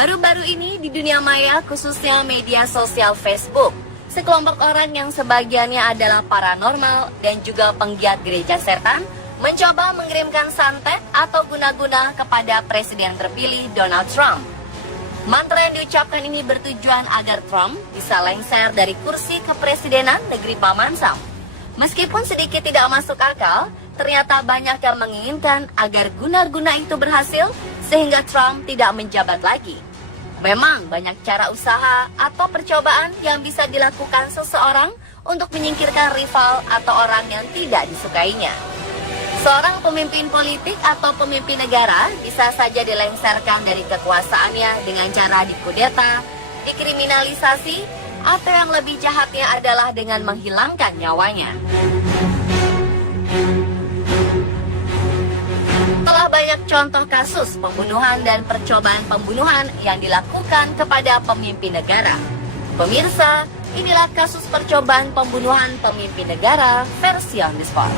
Baru-baru ini di dunia maya, khususnya media sosial Facebook, sekelompok orang yang sebagiannya adalah paranormal dan juga penggiat gereja setan mencoba mengirimkan santet atau guna-guna kepada Presiden terpilih Donald Trump. Mantra yang diucapkan ini bertujuan agar Trump bisa lengser dari kursi kepresidenan negeri Paman Sam. Meskipun sedikit tidak masuk akal, ternyata banyak yang menginginkan agar guna-guna itu berhasil sehingga Trump tidak menjabat lagi. Memang banyak cara usaha atau percobaan yang bisa dilakukan seseorang untuk menyingkirkan rival atau orang yang tidak disukainya. Seorang pemimpin politik atau pemimpin negara bisa saja dilengserkan dari kekuasaannya dengan cara dikudeta, dikriminalisasi, atau yang lebih jahatnya adalah dengan menghilangkan nyawanya. Telah banyak contoh kasus pembunuhan dan percobaan pembunuhan yang dilakukan kepada pemimpin negara. Pemirsa, inilah kasus percobaan pembunuhan pemimpin negara versi On The Spot.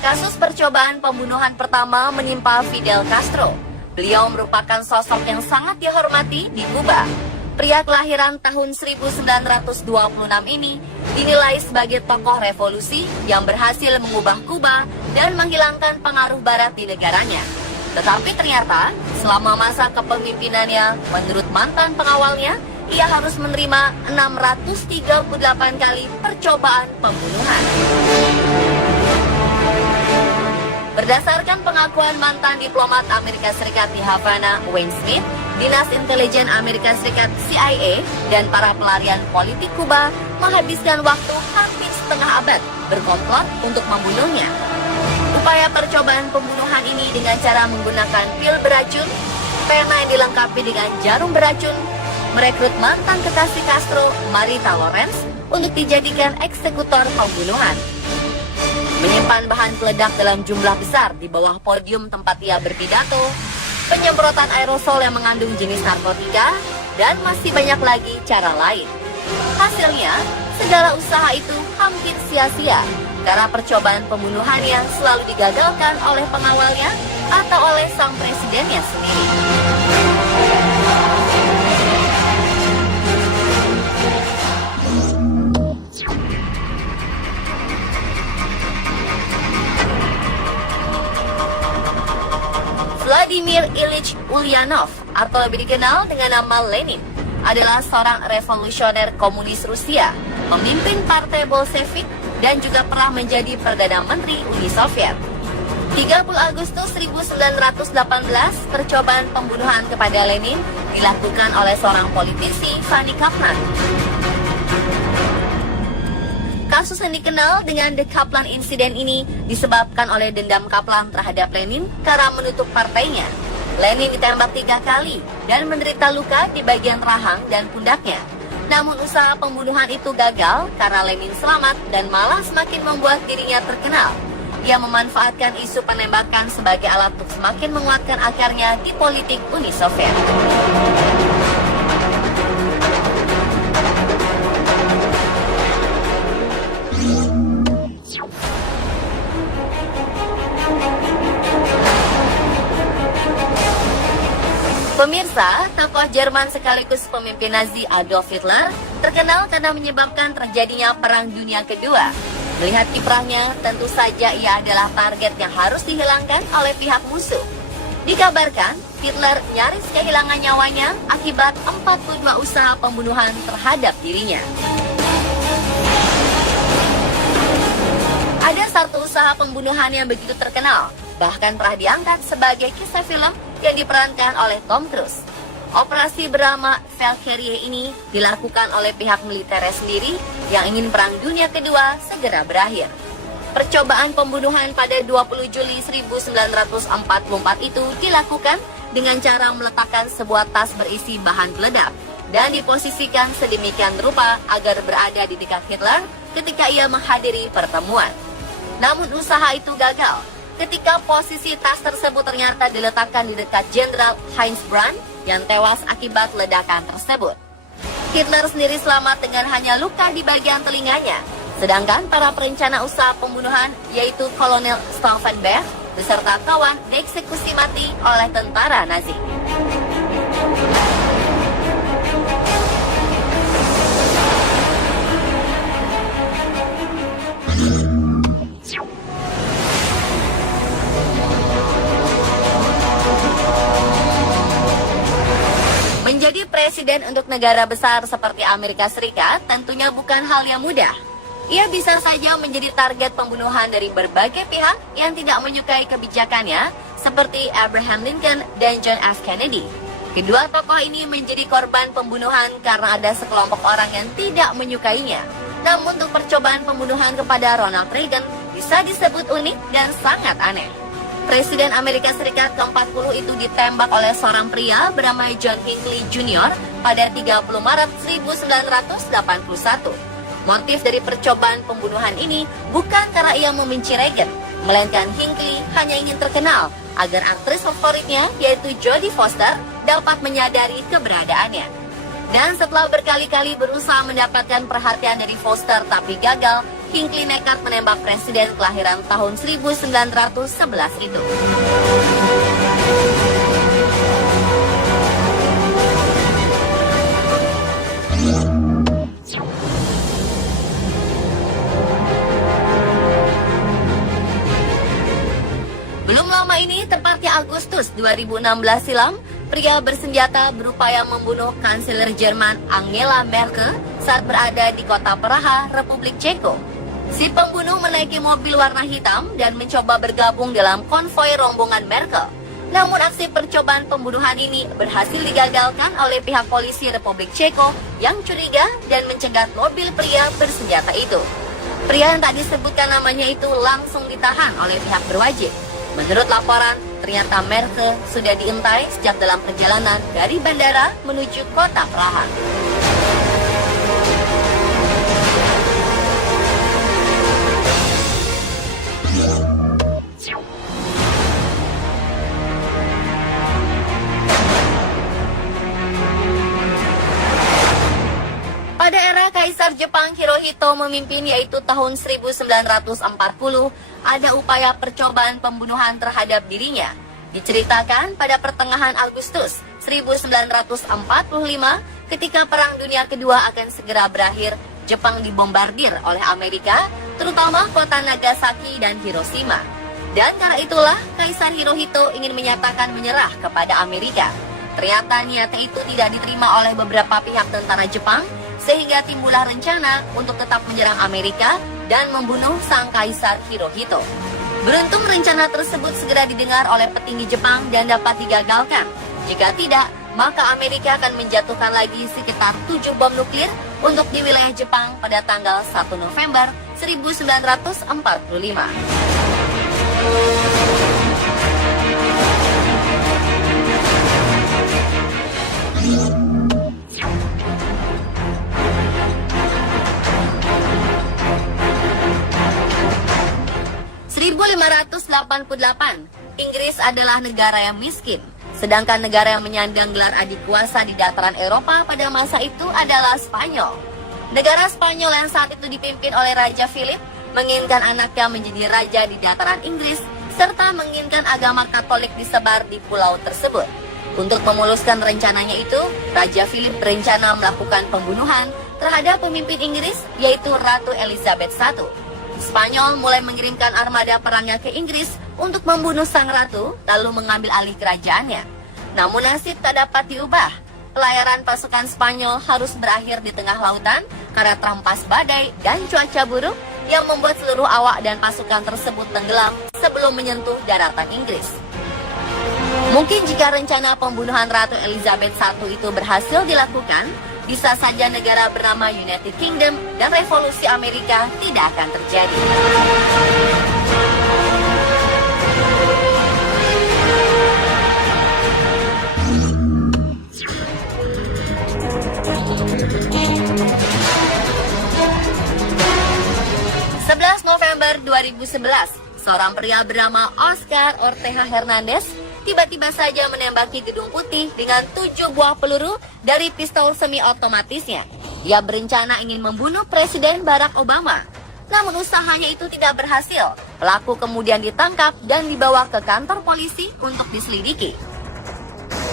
Kasus percobaan pembunuhan pertama menimpa Fidel Castro. Beliau merupakan sosok yang sangat dihormati di Kuba. Pria kelahiran tahun 1926 ini dinilai sebagai tokoh revolusi yang berhasil mengubah Kuba dan menghilangkan pengaruh barat di negaranya. Tetapi ternyata selama masa kepemimpinannya, menurut mantan pengawalnya, ia harus menerima 638 kali percobaan pembunuhan. Berdasarkan pengakuan mantan diplomat Amerika Serikat di Havana, Wayne Smith, Dinas Intelijen Amerika Serikat CIA, dan para pelarian politik Kuba menghabiskan waktu hampir setengah abad berkomplot untuk membunuhnya. Upaya percobaan pembunuhan ini dengan cara menggunakan pil beracun, pena yang dilengkapi dengan jarum beracun, merekrut mantan kekasih Castro, Marita Lawrence, untuk dijadikan eksekutor pembunuhan. Menyimpan bahan peledak dalam jumlah besar di bawah podium tempat ia berpidato, penyemprotan aerosol yang mengandung jenis narkotika, dan masih banyak lagi cara lain. Hasilnya, segala usaha itu hampir sia-sia karena percobaan pembunuhannya selalu digagalkan oleh pengawalnya atau oleh sang presidennya sendiri. Vladimir Ilyich Ulyanov, atau lebih dikenal dengan nama Lenin, adalah seorang revolusioner komunis Rusia, memimpin partai Bolshevik, dan juga pernah menjadi Perdana Menteri Uni Soviet. 30 Agustus 1918, percobaan pembunuhan kepada Lenin dilakukan oleh seorang politisi, Fanny Kaplan. Kasus yang dikenal dengan The Kaplan Incident ini disebabkan oleh dendam Kaplan terhadap Lenin karena menutup partainya. Lenin ditembak 3 kali dan menderita luka di bagian rahang dan pundaknya. Namun usaha pembunuhan itu gagal karena Lenin selamat dan malah semakin membuat dirinya terkenal. Ia memanfaatkan isu penembakan sebagai alat untuk semakin menguatkan akarnya di politik Uni Soviet. Pemirsa, tokoh Jerman sekaligus pemimpin Nazi Adolf Hitler terkenal karena menyebabkan terjadinya Perang Dunia Kedua. Melihat kiprahnya, tentu saja ia adalah target yang harus dihilangkan oleh pihak musuh. Dikabarkan, Hitler nyaris kehilangan nyawanya akibat 42 usaha pembunuhan terhadap dirinya. Ada satu usaha pembunuhan yang begitu terkenal, bahkan pernah diangkat sebagai kisah film yang diperankan oleh Tom Cruise. Operasi bernama Valkyrie ini dilakukan oleh pihak militer sendiri yang ingin Perang Dunia Kedua segera berakhir. Percobaan pembunuhan pada 20 Juli 1944 itu dilakukan dengan cara meletakkan sebuah tas berisi bahan peledak dan diposisikan sedemikian rupa agar berada di dekat Hitler ketika ia menghadiri pertemuan. Namun usaha itu gagal ketika posisi tas tersebut ternyata diletakkan di dekat Jenderal Heinz Brandt yang tewas akibat ledakan tersebut. Hitler sendiri selamat dengan hanya luka di bagian telinganya. Sedangkan para perencana usaha pembunuhan, yaitu Kolonel Stauffenberg beserta kawan, dieksekusi mati oleh tentara Nazi. Menjadi presiden untuk negara besar seperti Amerika Serikat tentunya bukan hal yang mudah. Ia bisa saja menjadi target pembunuhan dari berbagai pihak yang tidak menyukai kebijakannya, seperti Abraham Lincoln dan John F. Kennedy. Kedua tokoh ini menjadi korban pembunuhan karena ada sekelompok orang yang tidak menyukainya. Namun untuk percobaan pembunuhan kepada Ronald Reagan bisa disebut unik dan sangat aneh. Presiden Amerika Serikat ke-40 itu ditembak oleh seorang pria bernama John Hinckley Jr. pada 30 Maret 1981. Motif dari percobaan pembunuhan ini bukan karena ia membenci Reagan, melainkan Hinckley hanya ingin terkenal agar aktris favoritnya, yaitu Jodie Foster, dapat menyadari keberadaannya. Dan setelah berkali-kali berusaha mendapatkan perhatian dari Foster tapi gagal, Hinckley nekat menembak presiden kelahiran tahun 1911 itu. Belum lama ini, tepatnya Agustus 2016 silam, pria bersenjata berupaya membunuh Kanselir Jerman Angela Merkel saat berada di kota Praha, Republik Ceko. Si pembunuh menaiki mobil warna hitam dan mencoba bergabung dalam konvoi rombongan Merkel. Namun aksi percobaan pembunuhan ini berhasil digagalkan oleh pihak polisi Republik Ceko yang curiga dan mencegat mobil pria bersenjata itu. Pria yang tak disebutkan namanya itu langsung ditahan oleh pihak berwajib. Menurut laporan, ternyata Merkel sudah diintai sejak dalam perjalanan dari bandara menuju kota Praha. Pada era Kaisar Jepang Hirohito memimpin, yaitu tahun 1940, ada upaya percobaan pembunuhan terhadap dirinya. Diceritakan pada pertengahan Agustus 1945, ketika Perang Dunia Kedua akan segera berakhir, Jepang dibombardir oleh Amerika, terutama kota Nagasaki dan Hiroshima. Dan karena itulah Kaisar Hirohito ingin menyatakan menyerah kepada Amerika. Ternyata niatnya itu tidak diterima oleh beberapa pihak tentara Jepang, sehingga timbullah rencana untuk tetap menyerang Amerika dan membunuh sang Kaisar Hirohito. Beruntung rencana tersebut segera didengar oleh petinggi Jepang dan dapat digagalkan. Jika tidak, maka Amerika akan menjatuhkan lagi sekitar 7 bom nuklir untuk di wilayah Jepang pada tanggal 1 November 1945. Inggris adalah negara yang miskin, sedangkan negara yang menyandang gelar adik kuasa di dataran Eropa pada masa itu adalah Spanyol. Negara Spanyol yang saat itu dipimpin oleh Raja Philip menginginkan anaknya menjadi raja di dataran Inggris, serta menginginkan agama Katolik disebar di pulau tersebut. Untuk memuluskan rencananya itu, Raja Philip berencana melakukan pembunuhan terhadap pemimpin Inggris, yaitu Ratu Elizabeth I. Spanyol mulai mengirimkan armada perangnya ke Inggris untuk membunuh sang ratu, lalu mengambil alih kerajaannya. Namun nasib tak dapat diubah. Pelayaran pasukan Spanyol harus berakhir di tengah lautan karena terampas badai dan cuaca buruk yang membuat seluruh awak dan pasukan tersebut tenggelam sebelum menyentuh daratan Inggris. Mungkin jika rencana pembunuhan Ratu Elizabeth I itu berhasil dilakukan, bisa saja negara bernama United Kingdom dan revolusi Amerika tidak akan terjadi. November 2011, seorang pria bernama Oscar Ortega Hernandez tiba-tiba saja menembaki Gedung Putih dengan 7 buah peluru dari pistol semi-otomatisnya. Ia berencana ingin membunuh Presiden Barack Obama. Namun usahanya itu tidak berhasil. Pelaku kemudian ditangkap dan dibawa ke kantor polisi untuk diselidiki.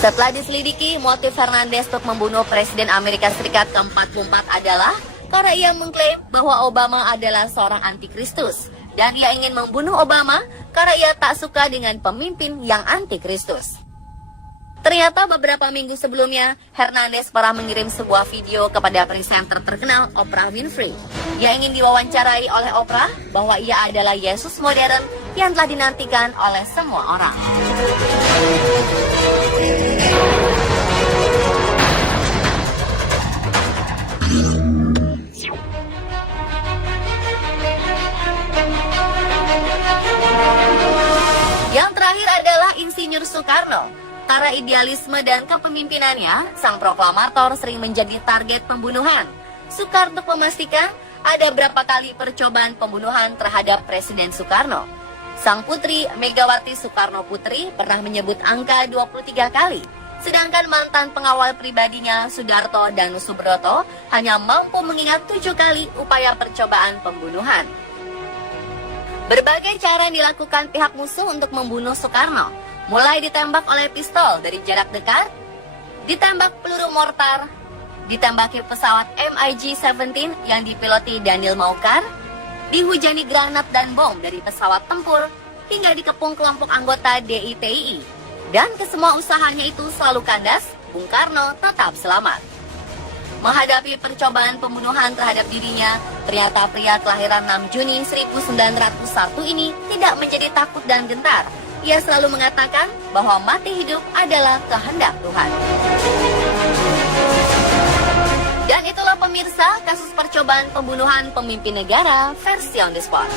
Setelah diselidiki, motif Hernandez untuk membunuh Presiden Amerika Serikat ke-44 adalah karena ia mengklaim bahwa Obama adalah seorang antikristus. Dan ia ingin membunuh Obama karena ia tak suka dengan pemimpin yang antikristus. Ternyata beberapa minggu sebelumnya, Hernandez pernah mengirim sebuah video kepada presenter terkenal Oprah Winfrey. Ia ingin diwawancarai oleh Oprah bahwa ia adalah Yesus modern yang telah dinantikan oleh semua orang. Yang terakhir adalah Insinyur Soekarno. Karena idealisme dan kepemimpinannya, sang proklamator sering menjadi target pembunuhan. Soekarno memastikan ada berapa kali percobaan pembunuhan terhadap Presiden Soekarno. Sang putri, Megawati Soekarno Putri, pernah menyebut angka 23 kali. Sedangkan mantan pengawal pribadinya, Sudarto dan Subroto, hanya mampu mengingat 7 kali upaya percobaan pembunuhan. Berbagai cara dilakukan pihak musuh untuk membunuh Soekarno, mulai ditembak oleh pistol dari jarak dekat, ditembak peluru mortar, ditembaki pesawat MiG-17 yang dipiloti Daniel Maukar, dihujani granat dan bom dari pesawat tempur, hingga dikepung kelompok anggota DITII. Dan kesemua usahanya itu selalu kandas, Bung Karno tetap selamat. Menghadapi percobaan pembunuhan terhadap dirinya, ternyata pria kelahiran 6 Juni 1901 ini tidak menjadi takut dan gentar. Ia selalu mengatakan bahwa mati hidup adalah kehendak Tuhan. Dan itulah pemirsa kasus percobaan pembunuhan pemimpin negara versi On The Spot.